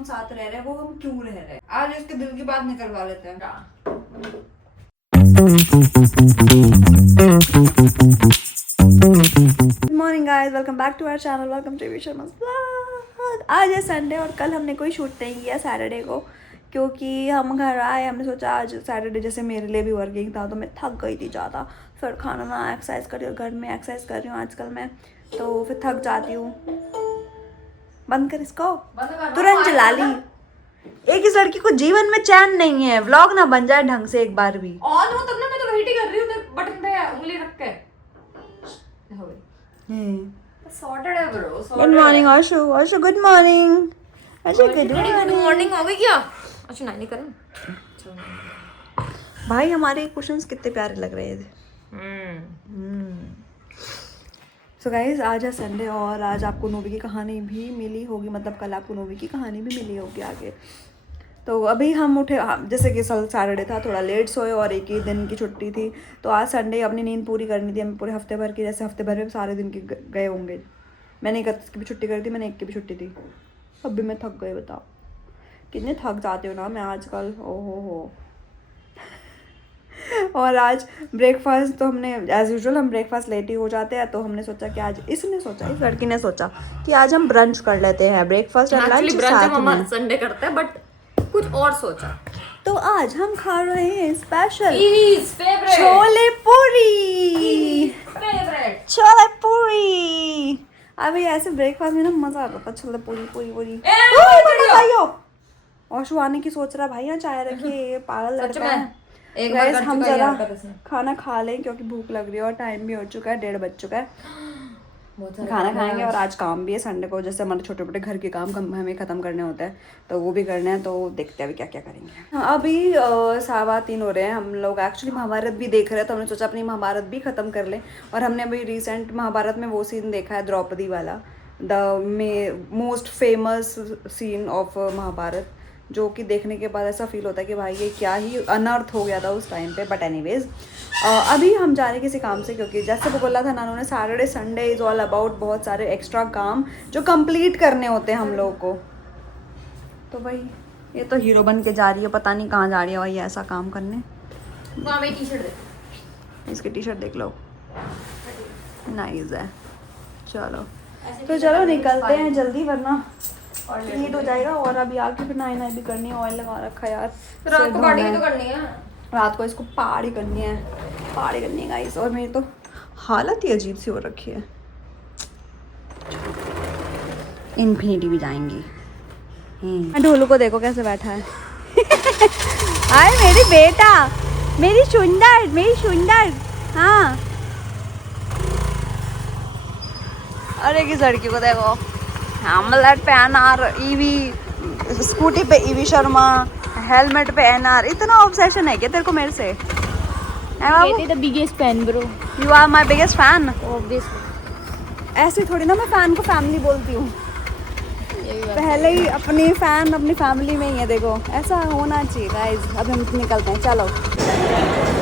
हम साथ रह रहे हैं वो हम क्यों रह रहे हैं। आज इसके दिल की बात निकलवा लेते हैं। Good morning guys, welcome back to our channel, welcome to V Sharma's vlog. आज है संडे और कल हमने कोई शूट नहीं किया सैटरडे को, क्योंकि हम घर आए, हमने सोचा आज सैटरडे जैसे मेरे लिए भी वर्किंग था तो मैं थक गई थी ज़्यादा। फिर खाना ना एक्सरसाइज कर रही हूँ, घर में एक्सरसाइज कर रही हूँ आजकल मैं, तो फिर थक जाती हूँ। बंद कर इसको, तुरंत जला ली। एक इस लड़की को जीवन में चैन नहीं है, व्लॉग ना बन जाए ढंग से एक बार भी। ऑन हो तब ना, मैं तो वेट ही कर रही हूँ बटन पे उंगली रख के। सॉर्टेड है ब्रो। गुड मॉर्निंग आशु, आशु गुड मॉर्निंग। आशु गुड मॉर्निंग हो गई क्या? अच्छा नहीं करें। भाई हमारे क्वेश्चंस कितने प्यारे लग रहे थे। सो गाइज आज है संडे और आज आपको नोवी की कहानी भी मिली होगी, मतलब कल आपको नोवी की कहानी भी मिली होगी आगे। तो अभी हम उठे, जैसे कि कल सैटरडे था, थोड़ा लेट सोए और एक ही दिन की छुट्टी थी, तो आज संडे अपनी नींद पूरी करनी थी हमें पूरे हफ्ते भर की। जैसे हफ्ते भर में सारे दिन के गए होंगे, मैंने 31 की भी छुट्टी करी थी, मैंने 1 की भी छुट्टी थी। अब भी मैं थक गई, बताओ कितने थक जाती हूँ ना मैं आजकल, हो। और आज ब्रेकफास्ट तो हमने एज़ यूजुअल हम ब्रेकफास्ट लेट ही हो जाते हैं, तो हमने सोचा कि आज इस लड़की ने सोचा कि आज हम ब्रंच कर लेते हैं, ब्रेकफास्ट और लंच साथ में। संडे करते हैं बट कुछ और सोचा, तो आज हम खा रहे हैं स्पेशल फेवरेट छोले पूरी। छोले पूरी अभी ऐसे ब्रेकफास्ट में ना मजा आता था। छोले पूरी पूरी पूरी और शुआने की सोच रहा भाई यहाँ चाय रखिए, पागल लड़का है। एक गाइस हम जरा खाना खा लें क्योंकि भूख लग रही है और टाइम भी हो चुका है, 1:30 बज चुका है। खाना खाएंगे और आज काम भी है संडे को, जैसे हमारे छोटे मोटे घर के काम हमें ख़त्म करने होते हैं तो वो भी करना है, तो देखते हैं अभी क्या क्या करेंगे। अभी 3:15 हो रहे हैं, हम लोग एक्चुअली महाभारत भी देख रहे हैं, तो हमने सोचा अपनी महाभारत भी ख़त्म कर लें। और हमने अभी रिसेंट महाभारत में वो सीन देखा है, द्रौपदी वाला, the most famous scene of Mahabharata, जो कि देखने के बाद ऐसा फील होता है कि भाई ये क्या ही अनर्थ हो गया था उस टाइम पे। बट एनीवेज अभी हम जा रहे हैं किसी काम से, क्योंकि जैसे वो बोला था नानू ने, Saturday Sunday is all about बहुत सारे एक्स्ट्रा काम जो कंप्लीट करने होते हैं हम लोग को। तो भाई ये तो हीरो बन के जा रही है, पता नहीं कहाँ जा रही है भाई ऐसा काम करने। टी-शर्ट देख, इसकी टी-शर्ट देख लो, नाइस है। चलो तो चलो निकलते हैं जल्दी, वरना लेट हो जाएगा। और अभी आके फिर नहाई भी करनी है, ऑयल लगा रखा है यार, रात को पार्टी तो करनी है, रात को इसको पहाड़ी करनी है, पहाड़ी करनी है गाइस। और मेरी तो हालत ही अजीब सी हो रखी है। इन्फिनिटी भी जाएंगी। ढोलू को देखो कैसे बैठा है। आए मेरी बेटा, मेरी सुंदर। हाँ अरे किस लड़की को देखो, हेमलेट पे एनआर, ईवी स्कूटी पे ईवी शर्मा, हेलमेट पे एनआर। इतना ऑब्सेशन है क्या तेरे को मेरे से? The biggest fan bro, you are my biggest fan. Obviously ऐसे थोड़ी ना मैं फैन को फैमिली बोलती हूँ, पहले ही अपनी फैन अपनी फैमिली में ही है, देखो ऐसा होना चाहिए गाइस। अब हम निकलते हैं, चलो।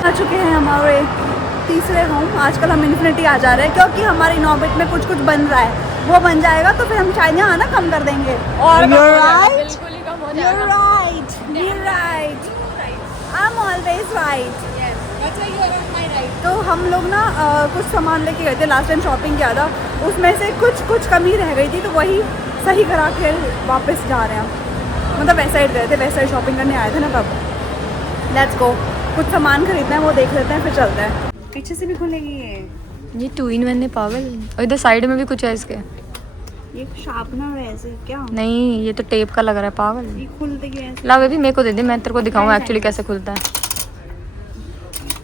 आ चुके हैं हमारे तीसरे होम। आजकल हम इन्फिनिटी आ जा रहे हैं क्योंकि हमारे इनॉर्बिट में कुछ बन रहा है, वो बन जाएगा तो फिर हम शायद यहाँ आना कम कर देंगे। और right, I am always right. तो हम लोग ना कुछ सामान लेके गए थे लास्ट टाइम, शॉपिंग किया था, उसमें से कुछ कमी रह गई थी, तो वही सही करा के वापस जा रहे हैं। मतलब वैसा ही गए थे, वैसा ही शॉपिंग करने आए थे ना तब। लेट्स गो, कुछ सामान खरीदना है, वो देख लेते हैं फिर चलते हैं। पीछे से भी खुलेगी ये 2-in-1 है पागल। और इधर साइड में भी कुछ है इसके, ये शार्पनर है ऐसे क्या? नहीं ये तो टेप का लग रहा है पागल। ये खुलते कैसे? ला बेबी मेरे को दे दे, मैं तेरे को दिखाऊं एक्चुअली कैसे खुलता है।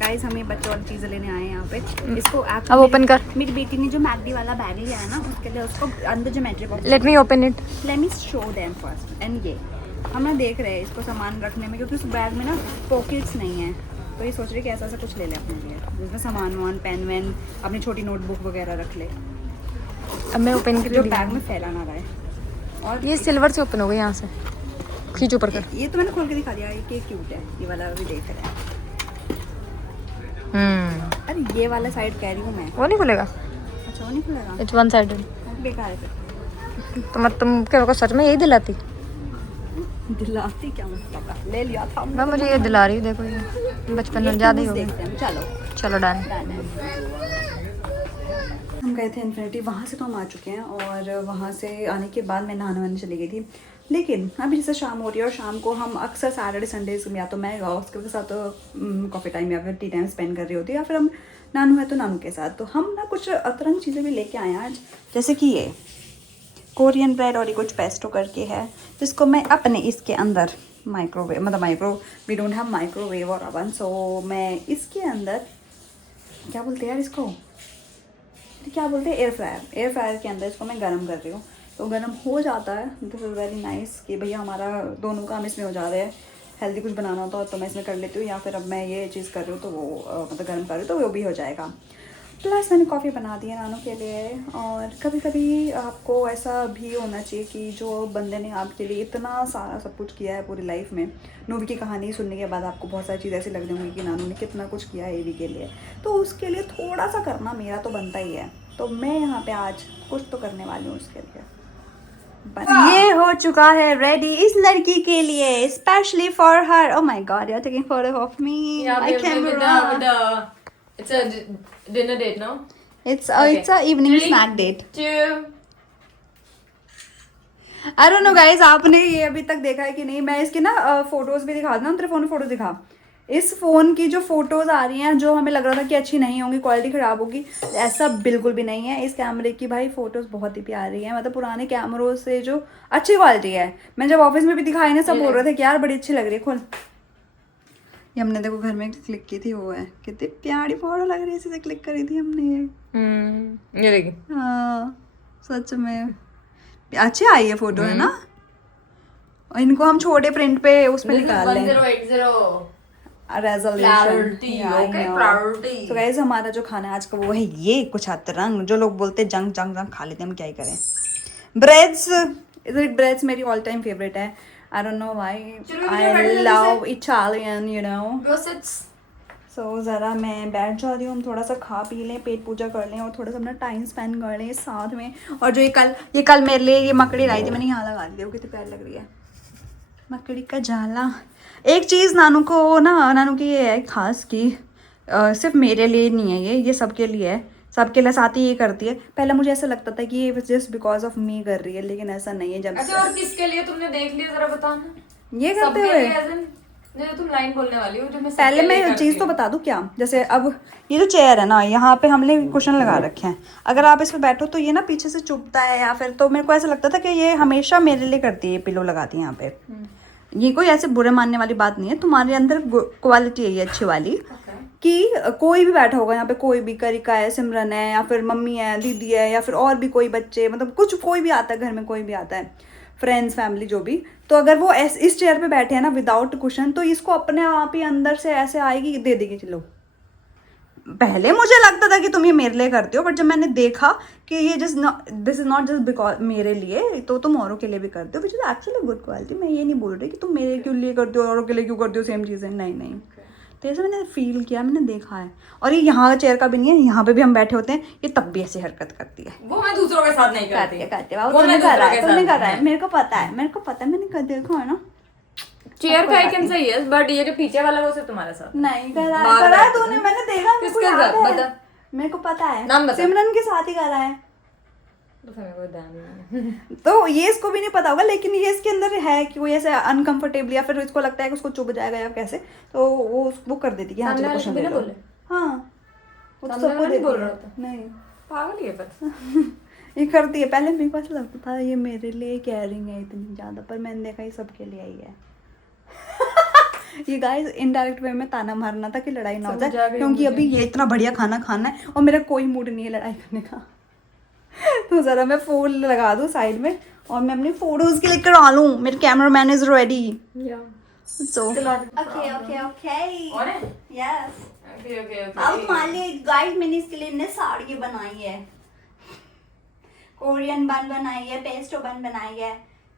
गाइस हम ये बच्चों वाली चीज़ें लेने आए हैं यहाँ पे। इसको अब ओपन कर। मेरी बेटी ने जो मैकडी वाला बैग लिया है ना, उसके लिए उसको अंदर geometry box, let me open it, let me show them first. And ये हम ना देख रहे हैं इसको सामान रखने में, क्योंकि उस बैग में ना पॉकेट्स नहीं है, तो ये सोच रहे कि ऐसा कुछ ले ले अपने लिए, जिसमें सामान वान, पेन वैन, अपनी छोटी नोटबुक वगैरह रख ले। अब मैं ओपन कर, जो बैग में फैला ना रहे। और ये सिल्वर से ओपन हो गई, यहाँ से खींच ऊपर कर। ये तो मैंने खोल के दिखा दिया, ये क्यूट है, ये वाला भी देख रहे हैं। अरे ये वाला साइड कह रही हूँ मैं, वो नहीं खुलेगा। अच्छा वो नहीं खुलेगा, इट्स वन साइडेड, बेकार है फिर। तुम क्या सच में यही दिलाती? दिलाती क्या मतलब है? ले लिया था मैं मुझे ये दिला रही हूँ, देखो ये बचपन में ज़्यादा ही हो गया। देखते हैं, चलो चलो डन। हम गए थे इन्फिनिटी, वहाँ से तो हम आ चुके हैं और वहाँ से आने के बाद मैं नहाने वाने चली गई थी। लेकिन अभी जैसे शाम हो रही है और शाम को हम अक्सर सैटरडे संडेज या तो मैं उसके साथ कॉफ़ी टाइम या फिर टी टाइम स्पेंड कर रही होती है, या फिर हम नानू है तो नानू के साथ। तो हम ना कुछ अतरंग चीज़ें भी लेके आए हैं आज, जैसे कि ये कोरियन ब्रेड और ये कुछ पेस्टो करके है, जिसको मैं अपने इसके अंदर माइक्रोवेव, मतलब वी डोंट हैव माइक्रोवेव और अवन, सो मैं इसके अंदर क्या बोलते हैं यार इसको, क्या बोलते हैं, एयर फ्रायर के अंदर इसको मैं गर्म कर रही हूँ। तो गर्म हो जाता है, दिस इज़ वेरी नाइस कि भैया हमारा दोनों काम इसमें हो जा रहे हैं। हेल्दी कुछ बनाना होता है तो मैं इसमें कर लेती हूँ, या फिर अब मैं ये चीज़ कर रही हूँ तो वो मतलब गर्म कर रही हूँ तो वो भी हो जाएगा। प्लस मैंने कॉफ़ी बना दी है नानू के लिए। और कभी कभी आपको ऐसा भी होना चाहिए कि जो बंदे ने आपके लिए इतना सारा सब कुछ किया है पूरी लाइफ में, नूवी की कहानी सुनने के बाद आपको बहुत सारी चीज़ें ऐसी लग रही होंगी कि नानू ने कितना कुछ किया है एवी के लिए, तो उसके लिए थोड़ा सा करना मेरा तो बनता ही है। तो मैं यहाँ पे आज कुछ तो करने वाली हूँ उसके लिए। ये हो चुका है रेडी इस लड़की के लिए, specially for her. Oh my god, you are taking photo of me, my camera. It's a dinner date, no? It's a evening snack date. 2. I don't know guys, आपने ये अभी तक देखा है कि नहीं? मैं इसकी ना फोटोज भी दिखा दूँ, तेरे फोन में फोटोज दिखा। इस फ़ोन की जो फ़ोटोज़ आ रही हैं, जो हमें लग रहा था कि अच्छी नहीं होंगी, क्वालिटी ख़राब होगी, ऐसा बिल्कुल भी नहीं है। इस कैमरे की भाई फ़ोटोज़ बहुत ही प्यारी है, मतलब पुराने कैमरों से जो अच्छी क्वालिटी है। मैं जब ऑफिस में भी दिखाई ना, सब बोल रहे थे कि यार बड़ी अच्छी लग रही है। खोल, ये हमने देखो घर में क्लिक की थी, वो है, कितनी प्यारी फ़ोटो लग रही है, इसी से क्लिक करी थी हमने ये। ये देखिए, हाँ सच में अच्छी आई है फ़ोटो, है ना? और इनको हम छोटे प्रिंट पे उस पर निकाल लें। 1080 तो गाइस हमारा जो खाना है आज का वो है ये कुछ अतरंग, जो लोग बोलते हैं जंक जंक जंक खा लेते हैं, हम क्या ही करें। ब्रेड्स मेरी ऑल टाइम फेवरेट है। I don't know why, I love Italian, you know. So ज़रा मैं बैठ जा रही हूँ, हम थोड़ा सा खा पी लें, पेट पूजा कर लें और थोड़ा सा अपना टाइम स्पेंड कर लें साथ में। और जो ये कल मेरे लिए ये मकड़ी लाई थी, मैंने यहाँ लगा दी थी, वो कितनी प्यारी लग रही है, मकड़ी का जाला। एक चीज़ नानू की ये है खास कि सिर्फ मेरे लिए नहीं है, ये सबके लिए है, सबके लिए साथ ही ये करती है। पहले मुझे ऐसा लगता था कि ये जस्ट बिकॉज ऑफ मी कर रही है, लेकिन ऐसा नहीं है। जब अच्छा, और किसके लिए तुमने देख लिया, जरा बताना। ये करते हुए जो तुम लाइन बोलने वाली हो, जो मैं पहले मैं चीज़ तो बता दूं क्या, जैसे अब ये जो चेयर है ना, यहाँ पे हमने कुशन लगा रखे हैं, अगर आप इस पर बैठो तो ये ना पीछे से चुभता है, या फिर तो मेरे को ऐसा लगता था कि ये हमेशा मेरे लिए करती है, ये पिलो लगाती है यहाँ पे। ये कोई ऐसे बुरे मानने वाली बात नहीं है, तुम्हारे अंदर क्वालिटी है ये अच्छी वाली, कि कोई भी बैठा होगा यहाँ पे, कोई भी, करिका है, सिमरन है, या फिर मम्मी है, दीदी है, या फिर और भी कोई बच्चे, मतलब कुछ कोई भी आता है घर में, कोई भी आता है, फ्रेंड्स फैमिली जो भी, तो अगर वो इस चेयर पे बैठे हैं ना विदाउट कुशन, तो इसको अपने आप ही अंदर से ऐसे आएगी, दे देगी। चलो, पहले मुझे लगता था कि तुम ये मेरे लिए करते हो, बट जब मैंने देखा कि ये this is not just because मेरे लिए, तो तुम औरों के लिए भी करते हो, which is actually good quality. मैं ये नहीं बोल रही कि तुम मेरे क्यों लिए करते हो, औरों के लिए क्यों करते हो, सेम चीज़ें, नहीं। तो ऐसे मैंने फील किया, मैंने देखा है। और ये यहाँ चेयर का भी नहीं है, यहाँ पे भी हम बैठे होते हैं, ये तब भी ऐसी हरकत करती है। वो मैं दूसरों के साथ नहीं करती। तूने करा है, मेरे को पता है, मैंने कर देखा है ना। चेयर का आइकन सही है, बट ये जो पीछे वाला वो सिर्फ तुम्हारे साथ नहीं करा है तूने, मैंने देखा, किसके साथ बता, मेरे को पता है, नाम बता। सिमरन के साथ ही करा है। तो ये इसको भी नहीं पता होगा, लेकिन ये इसके अंदर है कि वो ऐसे अनकंफर्टेबल, या फिर इसको लगता है कि उसको चुभ जाएगा या कैसे, तो वो कर देती है। हाँ चलो क्वेश्चन दे दो। हाँ वो तो सबको नहीं बोल रहा था, नहीं पागल ही है पर ये करती है। पहले मेरे को ऐसा लगता था ये मेरे लिए केयरिंग है इतनी ज़्यादा, पर मैंने देखा ये सबके लिए ही है। ये गाइस इनडायरेक्ट वे में ताना मारना था कि लड़ाई ना हो जाए, क्योंकि अभी ये इतना बढ़िया खाना खाना है और मेरा कोई मूड नहीं है लड़ाई करने का। तो ज़रा मैं फ़ोन लगा दूँ साइड में और मैं अपनी फोटोज क्लिक करा लूँ। मेरे camera man is ready. So okay yes, अब तुम्हारे लिए गाइस मैंने इसके लिए साड़ी बनाई है, कोरियन बन बनाई है, पेस्टो बन बनाई है,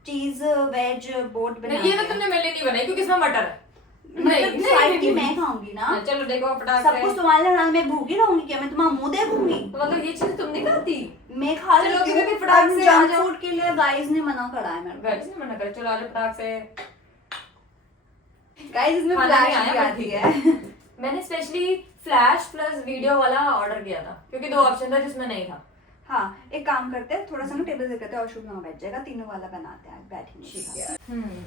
चीज वेज बोट बनाई है। ये तो तुमने मेरे लिए नहीं बनाई क्योंकि इसमें मटर है। नहीं मैं खाऊंगी ना। चलो देखो फटाक सब कुछ तुम्हारे लिए, मैं भूखी रहूंगी क्या? मैं तुम्हारा मुंह देखूंगी? मतलब ये चीज तुम नहीं खाती? मैं खा लेती हूँ। फटाक से जंक फूड के लिए गाइस ने मना करा है मेरे को। गाइस ने मना करा। चलो आज फटाक से गाइस इसमें खाना फ्लैश नहीं आया, भी but आती ठीक है। मैंने स्पेशली फ्लैश प्लस वीडियो वाला ऑर्डर किया था क्योंकि 2 ऑप्शन था जिसमें नहीं था। हाँ एक काम करते हैं, थोड़ा सा ना टेबल से करते हैं और शुभ वहाँ बैठ जाएगा, तीनों वाला बनाते हैं बैठेंगे।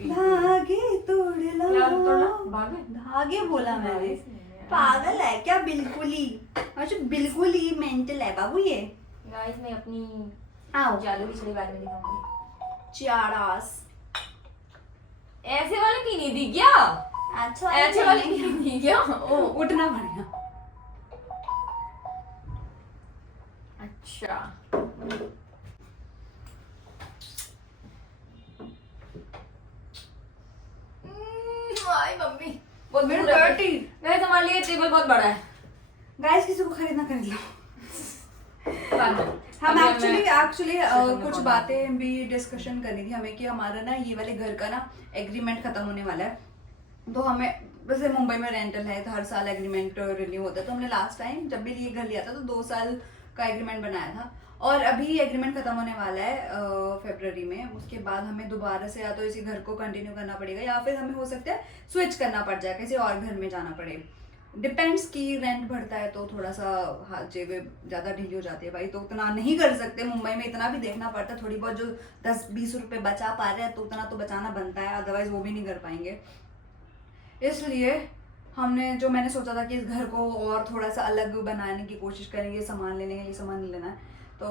धागे तोड़ लो, क्या तोड़ना? भागे? धागे बोला मैंने, पागल है क्या? बिल्कुल ही अच्छा, बिल्कुल ही मेंटल है बाबू ये। गाइस मैं अपनी आओ जादू की छड़ी बाद में दिखाऊंगी। चारास ऐसे वाले की नहीं दी क्या? अच्छा ऐसे वाले की नहीं दी क्या? ओ उठना पड़ेगा। अच्छा हाय मम्मी बहुत मेरे बुरा है। 30 गाइस हमारे लिए टेबल बहुत बड़ा है। गाइस किसी को खरीदना खरीद लो। बाद में। हम अभी एक्चुअली शिफ्ट में कुछ कौन बातें भी डिस्कशन करनी थी हमें कि हमारा ना ये वाले घर का ना एग्रीमेंट खत्म होने वाला है, तो हमें वैसे मुंबई में रेंटल है तो हर साल एग्रीमेंट रिन्यू होता है, तो हमने लास्ट टाइम जब भी ये घर लिया था तो 2 साल का एग्रीमेंट बनाया था और अभी एग्रीमेंट खत्म होने वाला है फरवरी में। उसके बाद हमें दोबारा से या तो इसी घर को कंटिन्यू करना पड़ेगा या फिर हमें हो सकता है स्विच करना पड़ जाए, किसी और घर में जाना पड़े। डिपेंड्स की रेंट बढ़ता है तो थोड़ा सा हाँ जेबें ज़्यादा ढीली हो जाती है भाई, तो उतना नहीं कर सकते मुंबई में, इतना भी देखना पड़ता है। थोड़ी बहुत जो 10-20 रुपए बचा पा रहे हैं तो उतना तो बचाना बनता है, अदरवाइज वो भी नहीं कर पाएंगे। इसलिए हमने जो मैंने सोचा था कि इस घर को और थोड़ा सा अलग बनाने की कोशिश करेंगे, सामान लेने के लिए सामान नहीं लेना है, तो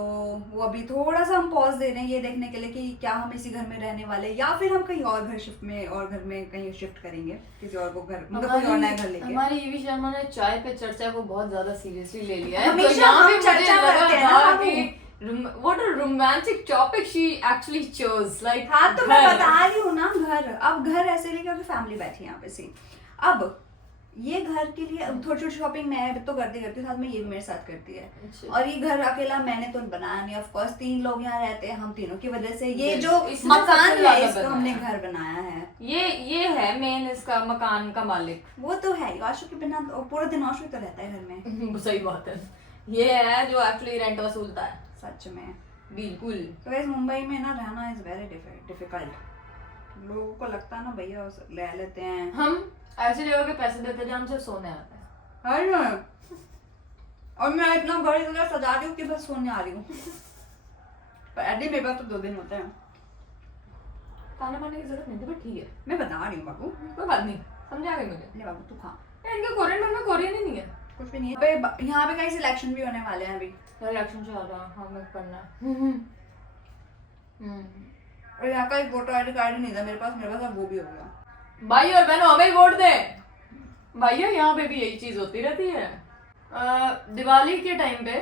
वो अभी थोड़ा सा हम पॉज दे रहे हैं ये देखने के लिए कि क्या हम इसी घर में रहने वाले या फिर हम कहीं और घर में कहीं शिफ्ट करेंगे, किसी और को घर मतलब कोई और नया घर लेके। हमारी ईवी शर्मा ने चाय पे चर्चा को बहुत ज्यादा सीरियसली ले लिया है। हमेशा तो यहाँ हम पे मुझे चर्चा लगा करते हैं था ना कि what a romantic topic she actually chose, like हाँ तो मैं घर। बता रही हूँ ना घर, अब घर ऐसे लिए क्योंकि फैमिली बैठी है यहाँ पे सी। अब ये घर के लिए थोड़ी छोटी शॉपिंग मैं तो करती हूँ, साथ में ये भी मेरे साथ करती है। अच्छा। और ये घर अकेला मैंने तो बनाया नहीं, ऑफ कोर्स 3 लोग यहाँ रहते हैं, हम तीनों की वजह से ये जो इसने मकान सबसे ज्यादा है इसको बनाया। हमने घर बनाया है। ये है मेन इसका मकान का मालिक। वो तो है ही, आशु के बिना तो पूरा दिन आशु ही तो रहता है घर में। सही बात है, ये है जो एक्चुअली रेंट वसूलता है। सच में बिल्कुल। तो गाइस मुंबई में ना रहना इज वेरी डिफिकल्ट। लोगों को लगता है ना भैया रह लेते हैं, हम ऐसे जगह के पैसे देते हैं जहाँ हम सिर्फ सोने आते हैं। है ना, और मैं इतना घर इधर सजा रही हूँ कि बस सोने आ रही हूँ। पर एडी मेरे पास तो 2 दिन होते हैं, खाना खाने की जरूरत नहीं थी, बट ठीक है, मैं बता रही हूँ बाबू। कोई बात नहीं, समझा गई मुझे। ले बाबू तू खा, इनके कोरियन में कोरियन ही नहीं है। कुछ भी नहीं है। यहाँ पे कहीं सिलेक्शन भी होने वाले हैं अभी, इलेक्शन चल रहा है, हाँ मैं पढ़ना। और यहाँ का एक वोटर आईडी कार्ड नहीं था मेरे पास अब वो भी हो गया। भाई और बहनों हमें वोट दे। भैया यहाँ पे भी यही चीज होती रहती है। दिवाली के टाइम पे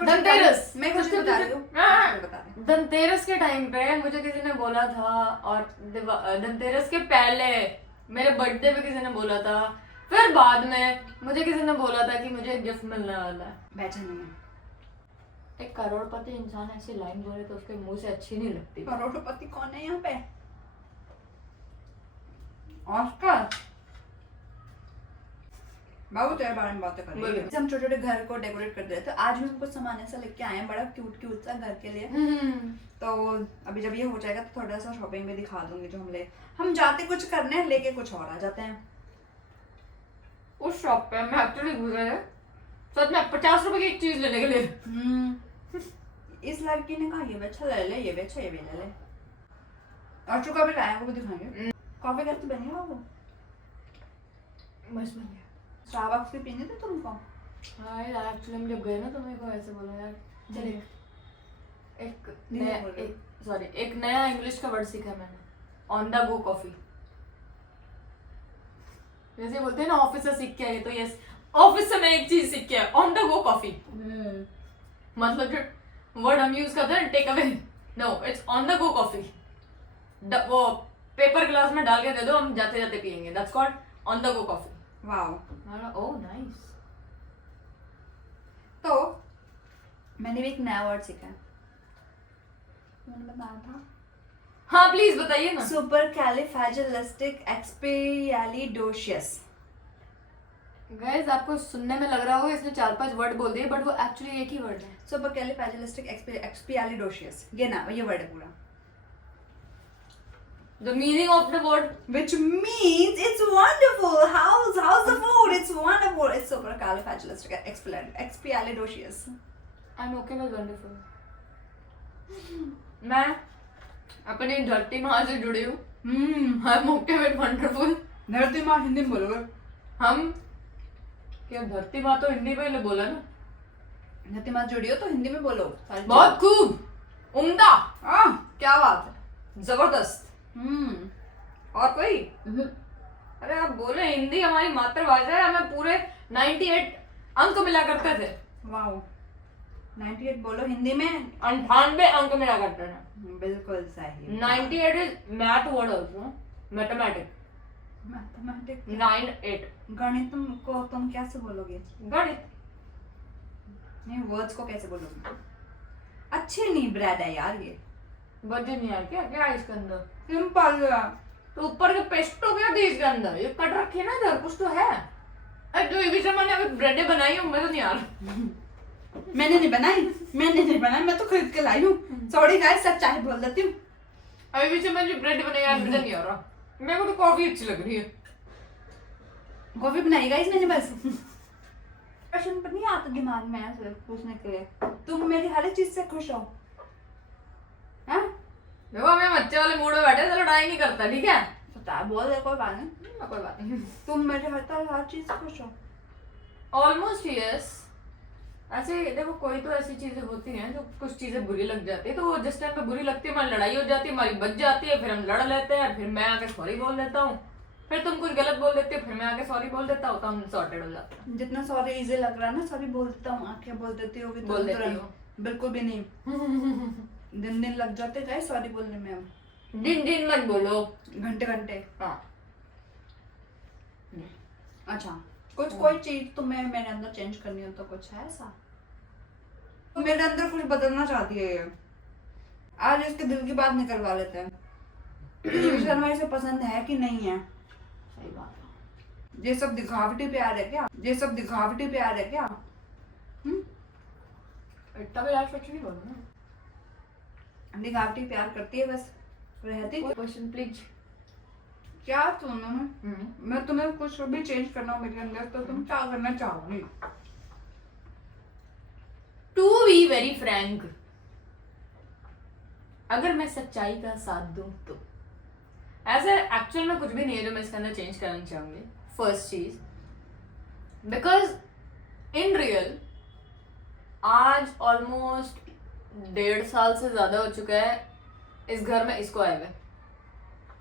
धनतेरस, मैं कुछ बता रही हूँ। धनतेरस के टाइम पे मुझे किसी ने बोला था, और धनतेरस के पहले मेरे बर्थडे पे किसी ने बोला था, फिर बाद में मुझे किसी ने बोला था कि मुझे गिफ्ट मिलने वाला है। बैठा नहीं है। एक करोड़पति इंसान ऐसी लाइन बोले तो उसके मुंह से अच्छी नहीं लगती। करोड़पति कौन है यहाँ पे? ऑस्कर। बाबू तेरे बारे में बातें कर रही है। हम छोटे छोटे घर को डेकोरेट कर रहे थे, आज भी हम कुछ सामान ऐसा लेके आए हैं बड़ा क्यूट सा घर के लिए। तो अभी जब ये हो जाएगा तो थोड़ा सा शॉपिंग में दिखा दूंगी जो हम जाते कुछ करने लेके कुछ और आ जाते हैं। उस शॉप पे हम एक्चुअली घुसे हैं सच में 50 रुपए की एक चीज लेने के लिए। इस लड़की ने कहा ये भी अच्छा ले ले, ये भी अच्छा, ये भी ले ले। और चुका भी लाया, वो भी दिखाएंगे। कॉफी कैसे बनी है वो? मस्त बन गया। स्टारबक्स की पीनी थी तुमको? हाँ यार एक्चुअली हम जब गए ना तो मेरे को ऐसे बोला यार चल एक नया इंग्लिश का वर्ड सीखा मैंने, ऑन द गो कॉफी। जैसे बोलते हैं ना ऑफिस से सीख के आए, तो यस ऑफिस से मैं एक चीज सीख के आया, ऑन द गो कॉफी। मतलब जो वर्ड हम यूज करते हैं take away, no it's on the go coffee. वो पेपर ग्लास में डाल के दे दो, हम जाते जाते पियेंगे, that's called on the go coffee. Wow, oh nice. तो मैंने भी एक नया वर्ड सीखा है, मैंने बताया था। हाँ प्लीज बताइए ना। सुपरकैलिफ्रैजिलिस्टिक एक्सपियालिडोशियस। गाइस आपको सुनने में लग रहा होगा इसने 4-5 वर्ड बोल दिए, बट वो एक्चुअली एक ही वर्ड है। सुपरकैलिफ्रैजिलिस्टिक एक्सपियालिडोशियस, ये ना ये वर्ड है पूरा। The meaning of the word. Which means it's wonderful. How's the food? It's wonderful. It's supercalifragilisticexpialidocious. I'm okay with wonderful. मैं अपनी धरती माँ से जुड़ी हूँ. I'm okay with wonderful. धरती माँ हिंदी में बोलोगे? हम क्या धरती माँ तो हिंदी में ही बोला ना. धरती माँ जुड़ी हो तो हिंदी में बोलो. बहुत खूब, उम्दा. क्या बात है. जबरदस्त. और कोई? अरे आप बोले हिंदी हमारी मातृभाषा है. हमें पूरे 98 अंक मिला करते थे. वाओ. 98 बोलो हिंदी में. 98 अंक मिला करते थे. बिल्कुल सही. 98 is math word also. Mathematics. 98. गणित को तुम कैसे बोलोगे? गणित. नहीं, वर्ड्स को कैसे बोलोगे? अच्छे नहीं ब्रेड है यार ये. बजे नहीं यार. क्या क्या है इसके अंदर? सिंपल. तो ऊपर के पेस्ट तो क्या थी इसके अंदर? ये कट रखी है ना इधर, कुछ तो है. अरे जो ये भी मैंने अभी ब्रेड बनाई हूँ मैं तो नहीं यार. मैंने नहीं बनाई, मैं तो खरीद के लाई हूँ. सॉरी गाइस, सच्चाई बोल देती हूँ. अभी भी से मैंने ब्रेड बनाई यार, मुझे नहीं आ रहा. मेरे को तो कॉफी अच्छी लग रही है. कॉफी बनाई गाइस मैंने बस. प्रश्न पर नहीं आता दिमाग में ऐसे पूछने के लिए. तुम मेरी हर एक चीज से खुश हो? हाँ? देखो हम अच्छे वाले मूड में बैठे तो लड़ाई नहीं करता, ठीक है? बता बोल दे, कोई बात नहीं. कोई बात नहीं. तुम मेरे हर चीज से खुश हो? Almost yes. ऐसे देखो कोई तो ऐसी चीजें होती हैं जो कुछ चीजें बुरी लग जाती है, तो वो जिस टाइम पे बुरी लगती है हमारी लड़ाई हो जाती है, हमारी बच जाती है, फिर हम लड़ लेते हैं, फिर मैं आके सॉरी बोल देता हूँ, फिर तुम कुछ गलत बोल देते हो, फिर मैं आके सॉरी बोल देता हूँ, तो हम सॉर्टेड हो जाते हैं. जितना सॉरी इजी लग रहा है ना, सॉरी बोल देता हूँ, आंखें बोल देती होगी बोल देती हो. बिल्कुल भी नहीं. दिन लग जाते गए सॉरी बोलने में. हम दिन मत बोलो, घंटे. हाँ. अच्छा, कुछ कोई चीज तुम्हें मेरे अंदर चेंज करनी हो तो कुछ है ऐसा? तो मेरे अंदर कुछ बदलना चाहती है ये. आज इसके दिल की बात निकलवा लेते हैं. ये शर्मा इसे पसंद है कि नहीं है? सही बात है. ये सब दिखावटी प्यार है क्या? इतना भी यार सच नहीं बोलो ना. दिखावटी प्यार करती है बस, रहती. Question please. क्या तुम मैं तुम्हें कुछ भी चेंज करना हो मेरे अंदर तो तुम क्या करना चाहोगी? टू बी वेरी फ्रैंक, अगर मैं सच्चाई का साथ दूं तो ऐसे एक्चुअल में कुछ भी नहीं है जो मैं इसके अंदर चेंज करना चाहूंगी. फर्स्ट चीज, बिकॉज इन रियल आज ऑलमोस्ट 1.5 साल से ज्यादा हो चुका है इस घर में इसको आए हुए.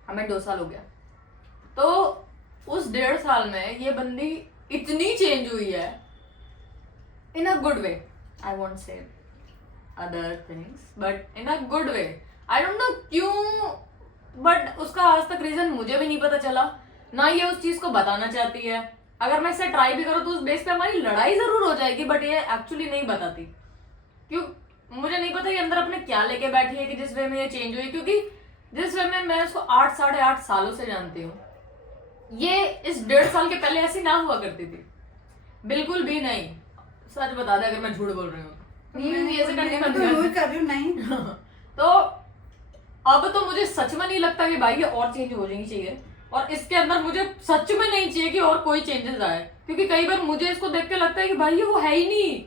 हमें 2 साल हो गया. तो उस 1.5 साल में ये बंदी इतनी चेंज हुई है in a good way. I won't say other things but in a good way. I don't know क्यों, बट उसका आज तक रीजन मुझे भी नहीं पता चला, ना ये उस चीज को बताना चाहती है. अगर मैं इसे ट्राई भी करूँ तो उस बेस पे हमारी लड़ाई जरूर हो जाएगी, बट ये एक्चुअली नहीं बताती. क्यों मुझे नहीं पता ये अंदर अपने क्या लेके बैठी है कि जिस वे में ये चेंज हुई. क्योंकि जिस वे में मैं उसको 8-8.5 सालों से जानती हूँ, ये इस 1.5 साल के पहले ऐसी ना हुआ करती थी, बिल्कुल भी नहीं. सच बता दे अगर मैं झूठ बोल रही हूँ. ऐसे करने कर रही हूँ नहीं. तो अब तो मुझे सच में नहीं लगता कि भाई ये और चेंज हो जानी चाहिए, और इसके अंदर मुझे सच में नहीं चाहिए कि और कोई चेंजेस आए. क्योंकि कई बार मुझे इसको देख के लगता है कि भाई ये वो है ही नहीं.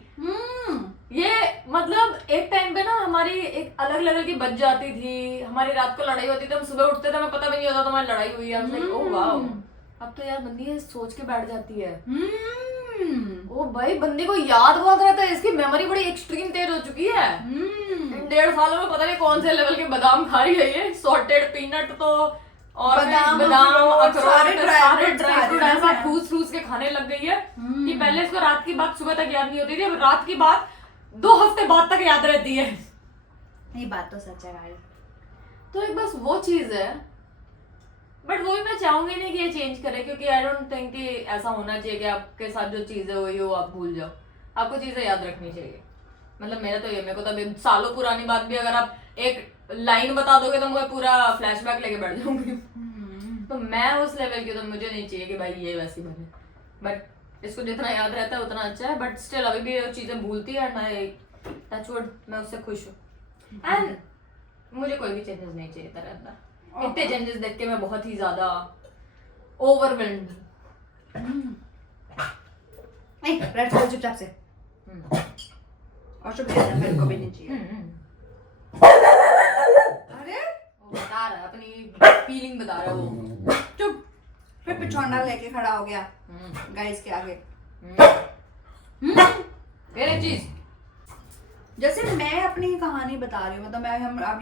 ये मतलब एक टाइम पे ना हमारी एक अलग लेवल की बच जाती थी, हमारी रात को लड़ाई होती थी, हम सुबह उठते थे हमें पता भी नहीं होता हमारी लड़ाई हुई है. Oh wow. अब तो यार बंदी ये सोच के बैठ जाती है. ओ भाई बंदी को याद बहुत रहता है, इसकी मेमोरी बड़ी एक्सट्रीम तेज हो चुकी है. इन 1.5 सालों में पता नहीं कौन से लेवल के बादाम खा रही है ये. सॉर्टेड पीनट तो और बादाम अखरोट सारे ड्राई फ्रूट ऐसा ठूस के खाने लग गई है कि पहले इसको रात की बात सुबह तक याद नहीं होती थी, अब रात की बात 2 हफ्ते बाद तक याद रहती है. ये बात तो सच है भाई. तो एक बस वो चीज है, बट वो भी मैं चाहूंगी नहीं कि ये चेंज करे. क्योंकि आई डोंट थिंक कि ऐसा होना चाहिए कि आपके साथ जो चीजें हुई हो आप भूल जाओ. आपको चीजें याद रखनी चाहिए. मतलब मेरे को तो सालों पुरानी बात भी अगर आप एक लाइन बता दोगे तो मैं पूरा फ्लैशबैक लेके बैठ जाऊंगी. तो मैं उस लेवल की तो मुझे नहीं चाहिए कि भाई ये वैसी बने. बट इसको जितना याद रहता है उतना अच्छा है. बट स्टिल अभी भी वो चीजें भूलती है ना. टच वुड मैं उससे खुश हूँ. एंड मुझे कोई भी चेंजेस नहीं चाहिए तेरे अंदर. इतने चेंजेस देख के मैं बहुत ही ज्यादा ओवरवेल्म्ड। ब्रेड खाओ चुपचाप से। और शुक्रिया मेरे को भी नहीं चाहिए। अरे वो बता रहा है अपनी फीलिंग बता रहा है वो। चुप। फिर पिछौंडा लेके खड़ा हो गया गाइस के आगे। फिर एक चीज, जैसे मैं अपनी कहानी बता रही हूँ, मतलब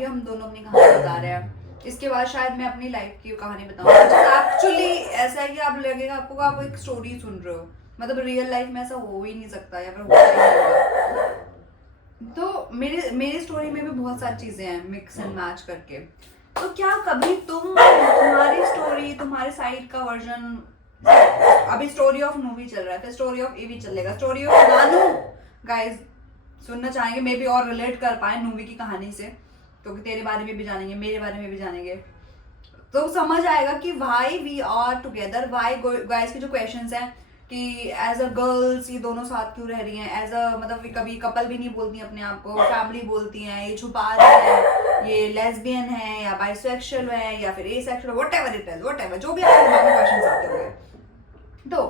हम दोनों अपनी कहानी बता रहे हैं। इसके बाद शायद मैं अपनी लाइफ की कहानी बताऊँ। एक्चुअली ऐसा है कि आप लगेगा आपको कि आप एक स्टोरी सुन रहे हो, मतलब रियल लाइफ में ऐसा हो ही नहीं सकता या फिर होता ही नहीं होगा। तो मेरी स्टोरी में भी बहुत सारी चीजें हैं मिक्स एंड मैच करके। तो क्या कभी तुम्हारी स्टोरी, तुम्हारे साइड का वर्जन, अभी स्टोरी ऑफ मूवी चल रहा है, फिर स्टोरी ऑफ एवी चलेगा, स्टोरी ऑफ नानू गाइस सुनना चाहेंगे, मे बी और रिलेट कर पाए मूवी की कहानी से, क्योंकि तेरे बारे में भी जानेंगे, मेरे बारे में भी जानेंगे, तो समझ आएगा कि why we are together, why guys के जो क्वेश्चंस हैं कि एज अ गर्ल्स ये दोनों साथ क्यों रह रही हैं, एज अ मतलब कभी कपल भी नहीं बोलती अपने आप को, फैमिली बोलती हैं, ये छुपा रही है, ये लेस्बियन है या बाइसेक्सुअल है या फिर asexual, whatever it is, whatever जो भी आपके दिमाग में क्वेश्चंस आते होंगे। तो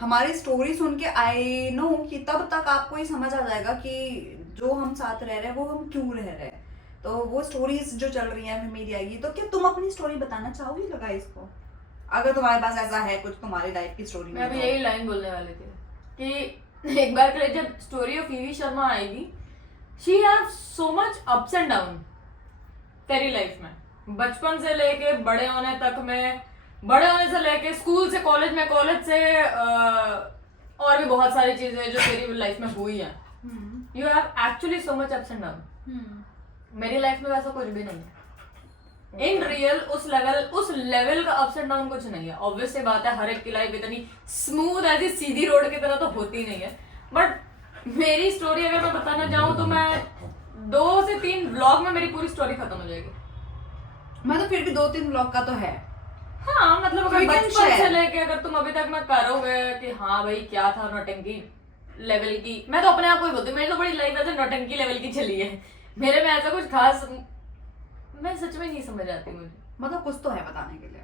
हमारी स्टोरी सुन के आई नो कि तब तक आपको ये समझ आ जाएगा कि जो हम साथ रह रहे हैं वो हम क्यों रह रहे हैं। तो वो स्टोरीज जो चल रही हैं फिर मेरी आएगी। तो क्या तुम अपनी स्टोरी बताना चाहोगी लगा इसको, अगर तुम्हारे पास ऐसा है कुछ तुम्हारी लाइफ की स्टोरी? मैं भी यही लाइन बोलने वाली थी कि एक बार के लिए जब स्टोरी ऑफ ईवी शर्मा आएगी, she have so much ups and down तेरी लाइफ में, बचपन से लेके बड़े होने तक में, बड़े होने से लेके स्कूल से कॉलेज में, कॉलेज से और भी बहुत सारी चीजें जो तेरी लाइफ में हुई है। You have actually so much ups and down. मेरी लाइफ में वैसा कुछ भी नहीं है इन रियल। उस लेवल का अप्स एंड डाउन कुछ नहीं है। ऑब्वियस सी बात है, हर एक की लाइफ इतनी स्मूथ ऐसी सीधी रोड की तरह तो होती नहीं है। बट मेरी स्टोरी अगर मैं बताना चाहूँ तो मैं 2 से 3 व्लॉग में मेरी पूरी स्टोरी खत्म हो जाएगी। मतलब फिर भी 2-3 व्लॉग का तो है। हाँ मतलब अगर बचपन से लेके अगर तुम अभी तक मैं करोगे कि हाँ भाई क्या था नौटंकी लेवल की, मैं तो अपने आप को ही बोलती हूँ मेरी तो बड़ी लाइफ ऐसे नौटंकी लेवल की चली है। मेरे में ऐसा कुछ खास मैं सच में नहीं समझ आती मुझे। मतलब कुछ तो है बताने के लिए,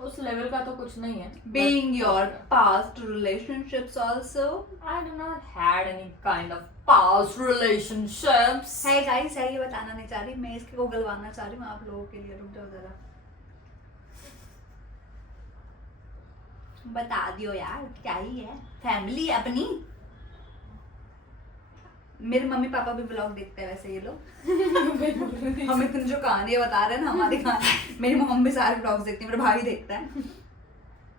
उस लेवल का तो कुछ नहीं है। Being your past relationships also, I do not had any kind of past relationships. है गाइस, है ये बताना नहीं चाह रही मैं, इसके को गलवाना चाह रही हूँ आप लोगों के लिए। रुक जाओ जरा, बता दियो यार क्या ही है, फैमिली अपनी। मेरे मम्मी पापा भी ब्लॉग देखते हैं वैसे ये लोग। हम इतनी जो कहानियां बता रहे हैं ना हमारी कहानी, मेरी मम्मी भी सारे ब्लॉग्स देखती है, मेरा भाई देखता है,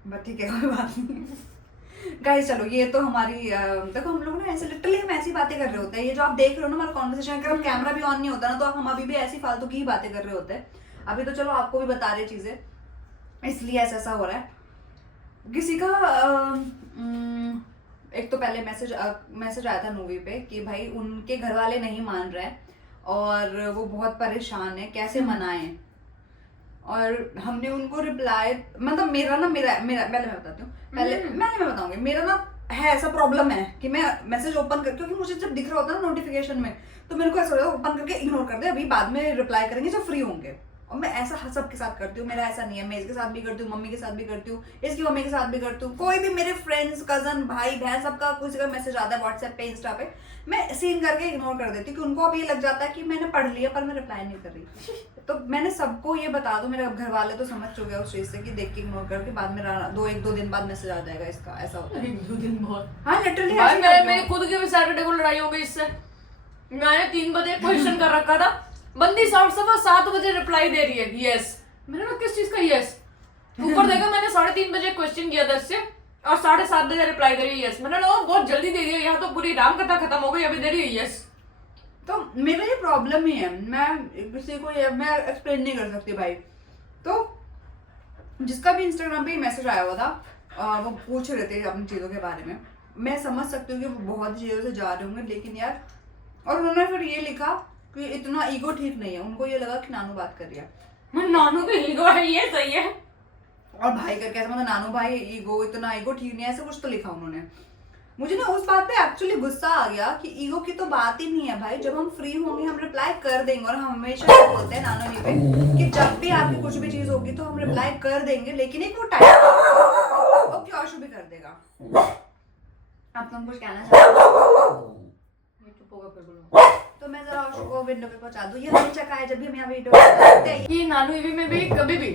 बट ठीक है कोई बात नहीं। गाइस चलो ये तो हमारी देखो हम लोग ना ऐसे लिटरली हम ऐसी बातें कर रहे होते हैं। ये जो आप देख रहे हो ना हमारा कॉन्वर्सेशन, अगर कैमरा भी ऑन नहीं होता ना तो हम अभी भी ऐसी फालतू की ही बातें कर रहे होते हैं। अभी तो चलो आपको भी बता रहे चीजें, इसलिए ऐसा हो रहा है। किसी का एक तो पहले मैसेज आया था मूवी पे कि भाई उनके घर वाले नहीं मान रहे और वो बहुत परेशान है, कैसे मनाएं। और हमने उनको रिप्लाई, मतलब मेरा पहले मैं बताती हूँ, पहले मैं बताऊंगी। मेरा ना है ऐसा प्रॉब्लम है कि मैं मैसेज ओपन कर, क्योंकि मुझे जब दिख रहा होता है ना नोटिफिकेशन में, तो मेरे को ऐसा होता है ओपन करके इग्नोर कर दे, अभी बाद में रिप्लाई करेंगे जब फ्री होंगे। और मैं ऐसा सबके साथ करती हूँ, मेरा ऐसा नहीं है, मैं इसके साथ भी करती हूँ, मम्मी के साथ भी करती हूँ, इसकी मम्मी के साथ भी करती हूँ, कोई भी मेरे फ्रेंड्स, कजन, भाई बहन, सबका किसी का मैसेज आता है व्हाट्सएप पे, इंस्टा पे, मैं सीन करके इग्नोर कर देती हूँ कि उनको अब ये लग जाता है कि मैंने पढ़ लिया पर मैं रिप्लाई नहीं कर रही। तो मैंने सबको ये बता दो, मेरे घर वाले तो समझ चुके हैं उस चीज से कि देख के इग्नोर करके बाद में 1-2 दिन बाद मैसेज आ जाएगा इसका, ऐसा होता है। 1-2 दिन बाद? हाँ लिटरली मेरे खुद की भी सैटरडे को लड़ाई हो गई इससे। मैंने 3 बजे क्वेश्चन कर रखा था, बंदी 7 बजे रिप्लाई दे रही है यस। मैंने कहा किस चीज का यस? ऊपर देखा मैंने 3:30 बजे क्वेश्चन किया था इससे और 7:30 बजे रिप्लाई दे रही है यस। मैंने कहा बहुत जल्दी दे दिया, यहाँ तो पूरी राम कथा खत्म हो गई, अभी दे रही है यस। तो मेरा ये प्रॉब्लम ही है, मैं किसी को ये मैं एक्सप्लेन नहीं कर सकती भाई। तो जिसका भी इंस्टाग्राम पे मैसेज आया हुआ था वो पूछ रहे थे अपनी चीज़ों के बारे में, मैं समझ सकती हूँ कि वो बहुत चीज़ों से जा रहे होंगे, लेकिन यार, और उन्होंने फिर ये लिखा कि इतना ईगो ठीक नहीं है, उनको ये लगा कि नानू बात कर रही है। नानू का ईगो है, ये सही है। और भाई करके ऐसा मतलब नानू भाई ईगो, इतना ईगो ठीक नहीं है, ऐसा कुछ तो लिखा उन्होंने। मुझे ना उस बात पे एक्चुअली गुस्सा आ गया कि ईगो की तो बात ही नहीं है भाई। जब हम फ्री होंगे हम रिप्लाई कर देंगे, और हम हमेशा ये बोलते हैं नानो जी पे कि जब भी आपकी कुछ भी चीज होगी तो हम रिप्लाई कर देंगे, लेकिन एक वो टाइम ओके आशु भी कर देगा। आप तुम कुछ कहना चाहते हो? तो मैं जरा आशु को विंडो पे पहुंचा दूं। ये हमेशा का है जब भी हम यहाँ वीडियो करते हैं कि नानू ईवी में भी कभी भी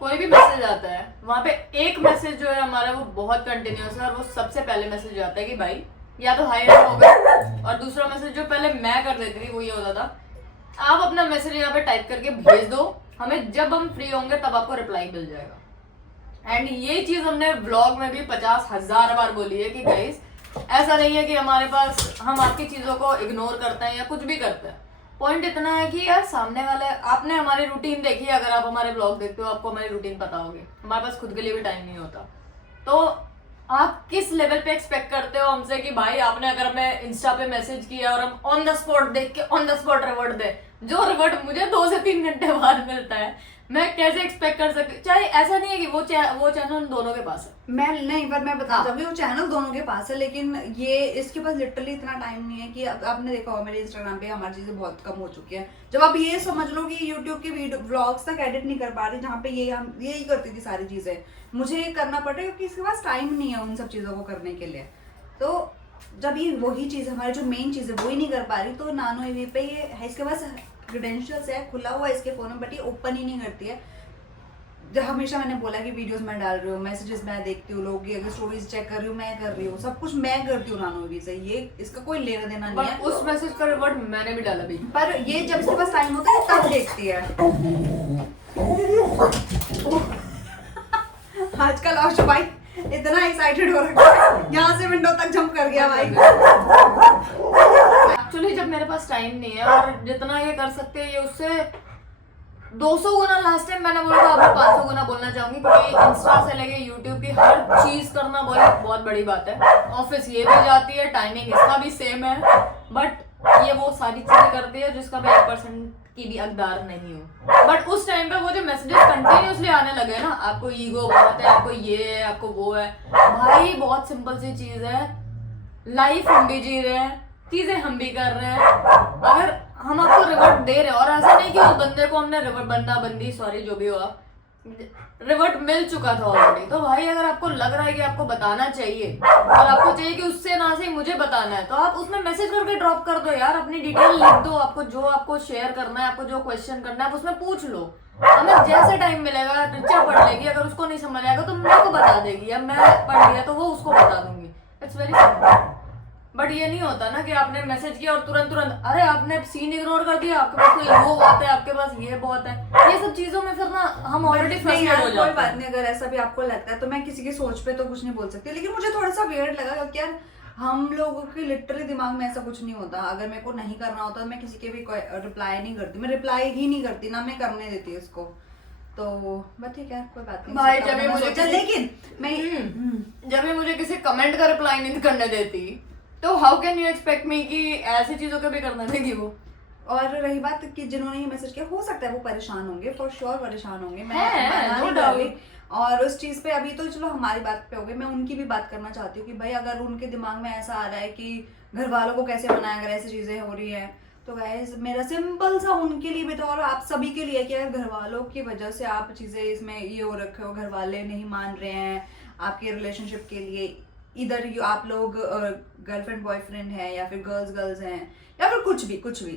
कोई भी मैसेज आता है, वहां पे एक मैसेज जो है हमारा वो बहुत कंटिन्यूअस है, और वो सबसे पहले मैसेज आता है कि भाई या तो हाई हो गया, और दूसरा मैसेज जो पहले मैं कर देती थी वो ये होता था आप अपना मैसेज यहाँ पे टाइप करके भेज दो, हमें जब हम फ्री होंगे तब आपको रिप्लाई मिल जाएगा। एंड ये चीज हमने व्लॉग में भी 50,000 बार बोली है कि गाइस ऐसा नहीं है कि हमारे पास हम आपकी चीजों को इग्नोर करते हैं या कुछ भी करते हैं। पॉइंट इतना है कि यार सामने वाले, आपने हमारी रूटीन देखी है, अगर आप हमारे ब्लॉग देखते हो आपको हमारी रूटीन पता होगी, हमारे पास खुद के लिए भी टाइम नहीं होता। तो आप किस लेवल पे एक्सपेक्ट करते हो हमसे कि भाई आपने अगर हमें इंस्टा पे मैसेज किया और हम ऑन द स्पॉट देख के ऑन द स्पॉट रिवर्ट दे, जो रिवर्ट मुझे 2 से 3 घंटे बाद मिलता है, मैं कैसे एक्सपेक्ट कर सकती? चाहे ऐसा नहीं है कि वो चैनल दोनों के पास है, मैं नहीं, पर मैं बता चाहूंगी वो चैनल दोनों के पास है, लेकिन ये इसके पास लिटरली इतना टाइम नहीं है कि आपने देखा होगा मेरे इंस्टाग्राम पे हमारी चीजें बहुत कम हो चुकी है। जब आप ये समझ लो कि यूट्यूब की वीडियो व्लॉग्स तक एडिट नहीं कर पा रही, जहाँ पे ये हम यही करती थी सारी चीजें, मुझे ये करना पड़ता है क्योंकि इसके पास टाइम नहीं है उन सब चीजों को करने के लिए। तो जब ये वही चीज हमारी जो मेन चीज है वो ही नहीं कर पा रही, तो नानो ईवी पे ये है, इसके पास क्रेडेंशियल्स है, खुला हुआ है इसके फोन में, बट ये ओपन ही नहीं करती है। जो हमेशा मैंने बोला कि वीडियोस मैं डाल रही हूँ, मैसेजेस मैं देखती हूँ, लोग की अगर स्टोरीज चेक कर रही हूँ मैं कर रही हूँ, सब कुछ मैं करती हूँ नानो ईवी से, ये इसका कोई लेना देना नहीं है। उस मैसेज का रिवर्ट मैंने भी डाला भी, पर ये जब इसके पास टाइम होता है तब देखती है। आजकल आशु भाई इतना एक्साइटेड हो रखा है, यहाँ से विंडो तक जंप कर गया भाई। एक्चुअली जब मेरे पास टाइम नहीं है और जितना ये कर सकते हैं ये उससे 200 गुना, लास्ट टाइम मैंने बोला था आपको 500 गुना बोलना चाहूंगी, क्योंकि इंस्टा से लेके यूट्यूब की हर चीज करना बहुत बड़ी बात है। ऑफिस ये भी जाती है, टाइमिंग इसका भी सेम है, बट ये वो सारी चीजें करती है जिसका मैं 1% की भी हकदार नहीं हूँ। बट उस टाइम पे वो जो मैसेजेस कंटिन्यूअसली आने लगे ना, आपको ईगो बहुत है, आपको ये है, आपको वो है, भाई बहुत सिंपल सी चीज है, लाइफ हम भी जी रहे हैं, चीजें हम भी कर रहे हैं, अगर हम आपको रिवर्ट दे रहे हैं, और ऐसा नहीं कि उस बंदे को हमने रिवर्ट सॉरी जो भी हुआ, रिवर्ट मिल चुका था ऑलरेडी, तो भाई अगर आपको लग रहा है कि आपको बताना चाहिए और आपको चाहिए कि उससे ना से मुझे बताना है, तो आप उसमें मैसेज करके ड्रॉप कर दो यार, अपनी डिटेल लिख दो, आपको शेयर करना है, आपको जो क्वेश्चन करना है आप उसमें पूछ लो, हमें जैसे टाइम मिलेगा रिचा पढ़ लेगी, अगर उसको नहीं समझ आएगा तो मेरे को बता देगी, या मैं पढ़ लिया तो वो उसको बता दूंगी, इट्स वेरी सिंपल। बट ये नहीं होता ना कि आपने मैसेज किया और तुरंत अरे आपने सीन इग्नोर कर दिया, आपके पास कोई वो बहुत है, आपके पास ये बहुत है, ये सब चीजों में फिर ना हम ऑलरेडी फ्रस्ट्रेट हो जाते हैं। कोई बात नहीं, अगर ऐसा भी आपको लगता है तो मैं किसी की सोच पे तो कुछ नहीं बोल सकती, लेकिन मुझे थोड़ा सा वियर्ड लगा क्योंकि यार हम लोगों के लिटरली दिमाग में ऐसा कुछ नहीं होता। अगर मेरे को नहीं करना होता तो मैं किसी के भी रिप्लाई नहीं करती, मैं रिप्लाई ही नहीं करती, ना मैं करने देती उसको, तो बस ठीक है कोई बात नहीं भाई जब भी मुझे लेकिन मैं जब भी मुझे किसी कमेंट का रिप्लाई नहीं करने देती तो how can you expect me कि ऐसी चीजों को भी करने देगी वो। और रही बात कि जिन्होंने ये मैसेज किया हो सकता है वो परेशान होंगे, फॉर श्योर परेशान होंगे, मैं no नहीं डाली। और उस चीज पे अभी तो चलो हमारी बात पे हो गई, मैं उनकी भी बात करना चाहती हूँ कि भाई अगर उनके दिमाग में ऐसा आ रहा है कि घर वालों को कैसे मनाया अगर ऐसी चीजें हो रही है, तो गाइस मेरा सिंपल सा उनके लिए भी तो और आप सभी के लिए कि अगर घर वालों की वजह से आप चीजें इसमें ये हो रखे हो, घर वाले नहीं मान रहे हैं आपके रिलेशनशिप के लिए, इधर आप लोग गर्लफ्रेंड बॉयफ्रेंड है या फिर गर्ल्स हैं या फिर कुछ भी,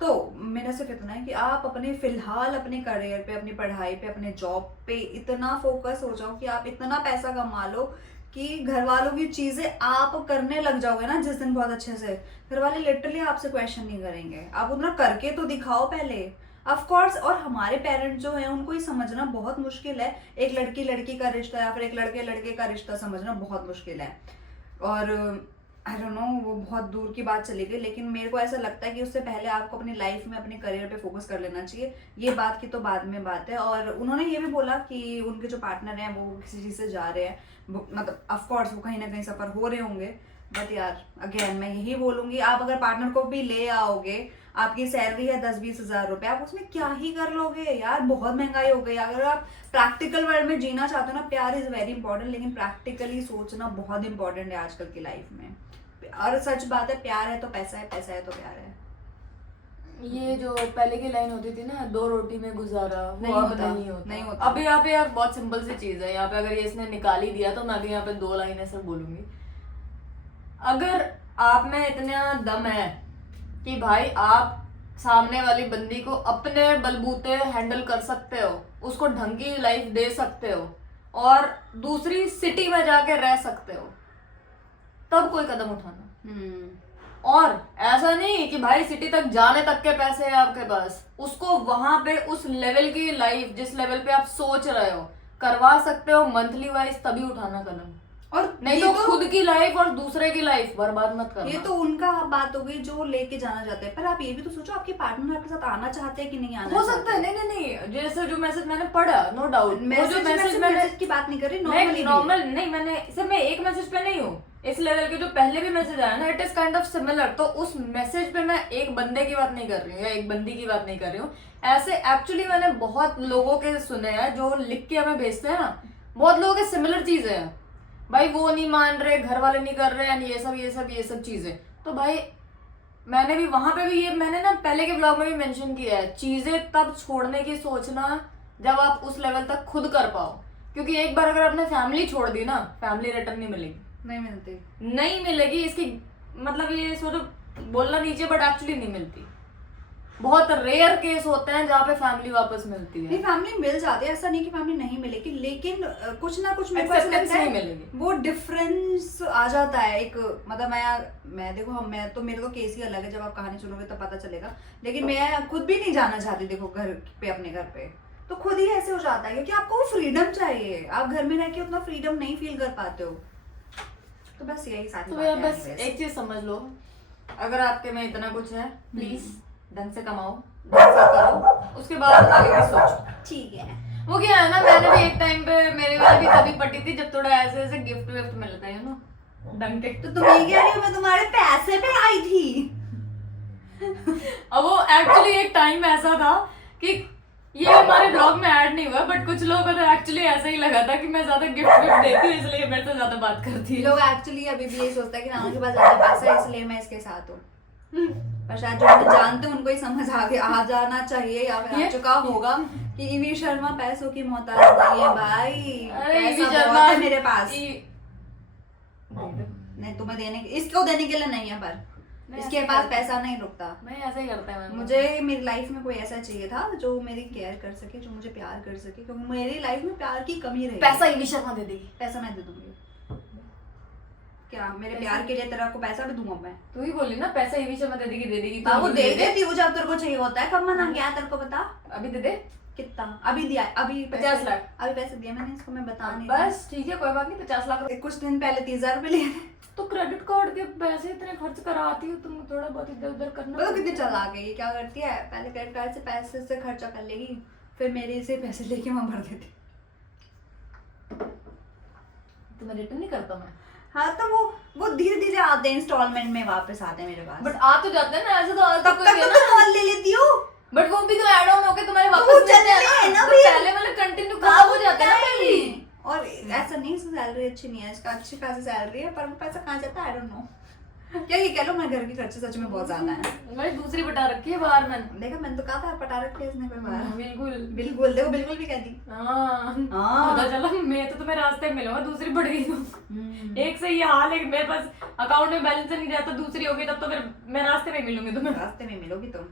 तो मेरा सिर्फ इतना है कि आप अपने फिलहाल अपने करियर पे, अपनी पढ़ाई पे, अपने जॉब पे इतना फोकस हो जाओ कि आप इतना पैसा कमा लो कि घर वालों की चीजें आप करने लग जाओगे ना जिस दिन बहुत अच्छे से, घर वाले लिटरली आपसे क्वेश्चन नहीं करेंगे, आप उतना करके तो दिखाओ पहले ऑफ कोर्स। और हमारे पेरेंट्स जो हैं उनको ये समझना बहुत मुश्किल है, एक लड़की का रिश्ता या फिर एक लड़के का रिश्ता समझना बहुत मुश्किल है, और आई डोंट नो वो बहुत दूर की बात चली गई, लेकिन मेरे को ऐसा लगता है कि उससे पहले आपको अपनी लाइफ में अपने करियर पे फोकस कर लेना चाहिए। ये बात की तो बाद में बात है, और उन्होंने ये भी बोला कि उनके जो पार्टनर हैं वो किसी चीज़ से जा रहे हैं, मतलब ऑफ कोर्स वो कहीं ना कहीं सफ़र हो रहे होंगे, बट यार अगेन मैं यही बोलूँगी आप अगर पार्टनर को भी ले आओगे आपकी सैलरी है 10-20 हजार रुपए, आप उसमें क्या ही कर लोगे यार, बहुत महंगाई हो गई। अगर आप प्रैक्टिकल वर्ल्ड में जीना चाहते हो ना, प्यार इज वेरी इंपॉर्टेंट, लेकिन प्रैक्टिकली सोचना बहुत इंपॉर्टेंट है आजकल की लाइफ में। और सच बात है, प्यार है तो पैसा है, पैसा है तो प्यार है। ये जो पहले की लाइन होती थी ना, 2 रोटी में गुजारा, वो नहीं अब होता, नहीं होता। होता। अब यहाँ पे यार बहुत सिंपल सी चीज है, यहाँ पे अगर ये इसने निकाल ही दिया तो मैं भी यहाँ पे 2 लाइनें से बोलूंगी। अगर आप में इतना दम है कि भाई आप सामने वाली बंदी को अपने बलबूते हैंडल कर सकते हो, उसको ढंग की लाइफ दे सकते हो और दूसरी सिटी में जाके रह सकते हो, तब कोई कदम उठाना। और ऐसा नहीं कि भाई सिटी तक जाने तक के पैसे हैं आपके पास, उसको वहां पे उस लेवल की लाइफ जिस लेवल पे आप सोच रहे हो करवा सकते हो मंथली वाइज, तभी उठाना कदम। और नहीं तो खुद की लाइफ और दूसरे की लाइफ बर्बाद मत करना। ये तो उनका बात हो गई जो लेके जाना चाहते हैं, पर आप ये भी तो सोचो आपके पार्टनर आपके साथ आना चाहते हैं कि नहीं आना हो सकता है। नहीं जैसे जो मैसेज मैंने पढ़ा, नो डाउट मैसेज की बात नहीं कर रही, नॉर्मल नहीं, मैंने सिर्फ मैं एक मैसेज पे नहीं हूँ, इस लेवल के जो पहले भी मैसेज आया ना, it is kind of similar. तो उस मैसेज पे मैं एक बंदे की बात नहीं कर रही हूँ या एक बंदी की बात नहीं कर रही हूँ, ऐसे एक्चुअली मैंने बहुत लोगों के सुने हैं जो लिख के हमें भेजते हैं ना, बहुत लोगों के सिमिलर चीजें हैं। भाई वो नहीं मान रहे, घर वाले नहीं कर रहे हैं, ये सब चीजें। तो भाई मैंने भी वहां पे भी ये मैंने ना पहले के ब्लॉग में भी मेंशन किया है, चीजें तब छोड़ने की सोचना जब आप उस लेवल तक खुद कर पाओ, क्योंकि एक बार अगर आपने फैमिली छोड़ दी ना, फैमिली रिटर्न नहीं मिलेगी, नहीं मिलेगी। इसकी मतलब ये सोचो बोलना नीचे, बट एक्चुअली नहीं मिलती। बहुत रेयर केस होते हैं जहाँ पे फैमिली वापस मिलती है। नहीं, फैमिली मिल जाती है, ऐसा नहीं कि फैमिली नहीं मिलेगी, लेकिन कुछ ना कुछ मेरे को ऐसा लगता है मिलेगी, वो डिफरेंस आ जाता है एक। मतलब मैं देखो, मेरे तो केस ही अलग है, जब आप कहानी सुनोगे तब पता चलेगा। लेकिन मैं खुद भी नहीं जाना चाहती देखो घर पे, अपने घर पे तो खुद ही ऐसे हो जाता है, क्योंकि आपको वो फ्रीडम चाहिए। आप घर में रह के उतना फ्रीडम नहीं फील कर पाते हो। तो बस यही सारी तो यार बस एक चीज समझ लो, अगर आपके में इतना कुछ है, प्लीज ढंग से कमाओ, ढंग से करो, उसके बाद आगे की सोचो। ठीक है। वो क्या है ना, मैंने भी एक टाइम पे मेरे वाली भी तभी पटी थी जब थोड़ा ऐसे ऐसे गिफ्ट विफ्ट मिलता है ना ढंग के। तो तुम ये कह रही हो मैं तुम्हारे पैसे पे आई थी? अब वो एक्चुअली एक टाइम ऐसा था कि ये हमारे ब्लॉग में ऐड नहीं हुआ, बट कुछ लोगों को तो एक्चुअली ऐसा ही लगा था कि मैं ज्यादा गिफ्ट विफ्ट देती हूँ इसलिए मेरे से ज्यादा बात करती है। लोग एक्चुअली अभी भी यही सोचता है कि नाना के पास ज्यादा पैसा है इसलिए मैं इसके साथ हूँ। पर शायद जो मुझे जानते हैं उनको ही समझ आ जाना चाहिए, या फिर आ चुका होगा कि ईवी शर्मा पैसों की मोहताज नहीं है भाई। पैसा बहुत है मेरे पास। नहीं, तुम्हें देने इसको देने के लिए नहीं है, पर इसके पास पैसा नहीं रुकता। मैं ऐसा ही करता है। मुझे मेरी लाइफ में कोई ऐसा चाहिए था जो मेरी केयर कर सके, जो मुझे प्यार कर सके, क्योंकि मेरी लाइफ में प्यार की कमी रही। पैसा ईवी शर्मा दे देगी। पैसा मैं दे दूंगी। क्या मेरे प्यार के लिए तेरा को पैसा भी दूंगा मैं? तू ही बोली ना, पैसा ईवी शर्मा दे देगी। वो दे देती हूँ जब तेरे को चाहिए होता है। कब मना गया तेरे को बता? अभी दे दे। कितना? अभी दिया, अभी 50 लाख। अभी पैसे दिए मैंने इसको, मैं बता नहीं। बस ठीक है, कोई बात नहीं। 50 लाख कुछ दिन पहले 30,000 रुपए लिए। तो क्रेडिट कार्ड के पैसे इतने खर्च कराती हो तुम, थोड़ा बहुत इधर उधर करना। मतलब कितनी चालाक है ये, क्या करती है, पहले क्रेडिट कार्ड से पैसे से खर्चा कर लेगी, फिर मेरे से पैसे लेके वहां भर देती। तो मैं रिटर्न नहीं करता मैं। हाँ, तो वो धीरे धीरे आते हैं, इंस्टॉलमेंट में वापस आते हैं मेरे पास। बट आ तो जाते हैं ना, ऐसे तो आज तब तक तो कॉल ले लेती हूँ। बट वो भी तो ऐड ऑन होके तुम्हारे वापस मिलते हैं ना, पहले वाले कंटिन्यू खत्म हो जाते हैं ना पहले। और ऐसा नहीं, इसकी सैलरी अच्छी नहीं है, इसका अच्छी खासी सैलरी है, पर वो पैसा कहाँ जाता है आई डोंट नो। क्या ये कह लो, मैं घर की खर्चे सच में बहुत ज्यादा है। भाई दूसरी बटा रखी है बाहर मैंने। देखा, मैंने तो कहा था पटा रखी है इसने कोई बार। बिल्कुल बिल्कुल, देखो बिल्कुल भी कहती। पता चला मैं तो तुम्हें रास्ते में मिलूंगा, दूसरी बढ़ गई तो। एक से ये हाल है, मेरे पास अकाउंट में बैलेंस नहीं रहता, दूसरी होगी तब तो फिर मैं रास्ते में मिलूंगी तुम्हें। रास्ते में मिलोगी तुम।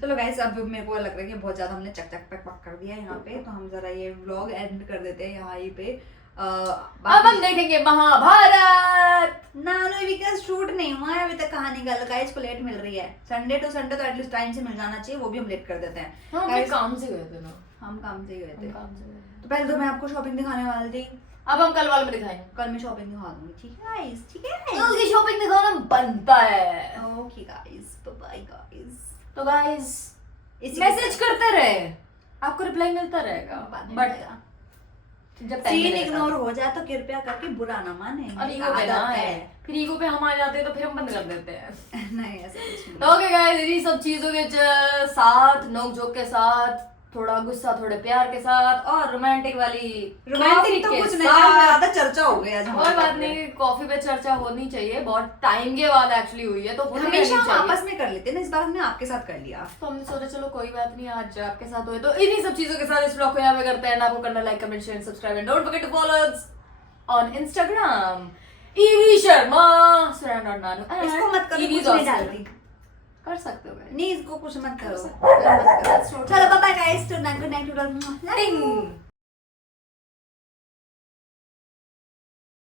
चलो गाइस, अब मेरे को लग रहा है कि बहुत ज्यादा हमने चक चक पक पक कर दिया यहाँ पे, तो हम जरा ये व्लॉग एंड कर देते हैं यहाँ पे। अब हम देखेंगे महाभारत। नानो विकास शूट नहीं हुआ है अभी तक कहानी का, गाइस को लेट मिल रही है। संडे टू संडे तो एटलीस्ट टाइम से मिल जाना चाहिए, वो भी हम लेट कर देते हैं। हम काम से गए थे ना। हम काम से गए थे। तो पहले तो मैं आपको शॉपिंग दिखाने वाली थी, अब हम कल वाले में दिखाएंगे। कल मैं शॉपिंग दिखा दूंगी, ठीक है गाइस? ठीक है, कल की शॉपिंग दिखाना बनता है। Okay guys, bye guys. तो गाइस मैसेज करते रहे, आपको रिप्लाई मिलता रहेगा। बट जब time सीन मिलेगा। इग्नोर हो जाए तो कृपया करके बुरा ना माने, और ईगो पे ना आदत है, फिर ईगो पे हम आ जाते हैं तो फिर हम बंद कर देते हैं। नहीं ऐसा कुछ नहीं। तो ओके गाइस, ये सब चीजों के साथ, नोक झोंक के साथ, थोड़ा गुस्सा थोड़े प्यार के साथ, और रोमांटिक वाली रोमांटिक तो coffee कुछ के नहीं, साथ। ज्यादा चर्चा हो गई आज और हमारे बात यहाँ पे। नहीं, कॉफी पे चर्चा होनी चाहिए, बहुत टाइम के बाद एक्चुअली हुई है, तो होती हमेशा रहनी हम चाहिए। आपस में कर लेते हैं ना, इस बार हमने आपके साथ कर लिया। तो हमने सोचा चलो कोई बात नहीं, आज आपके साथ हुए तो इन्हीं सब चीजों के साथ इस ब्लॉग को यहाँ पे करते हैं। आपको करना like, comment, share, subscribe and don't forget to follow us on Instagram EV Sharma Surain और नानू। इसको मत करो, ईवी कुछ नहीं जॉस डालती। कर सकते हो guys। नहीं इसको कुछ मत करो। That's चलो bye bye guys, good night, good night. Ding!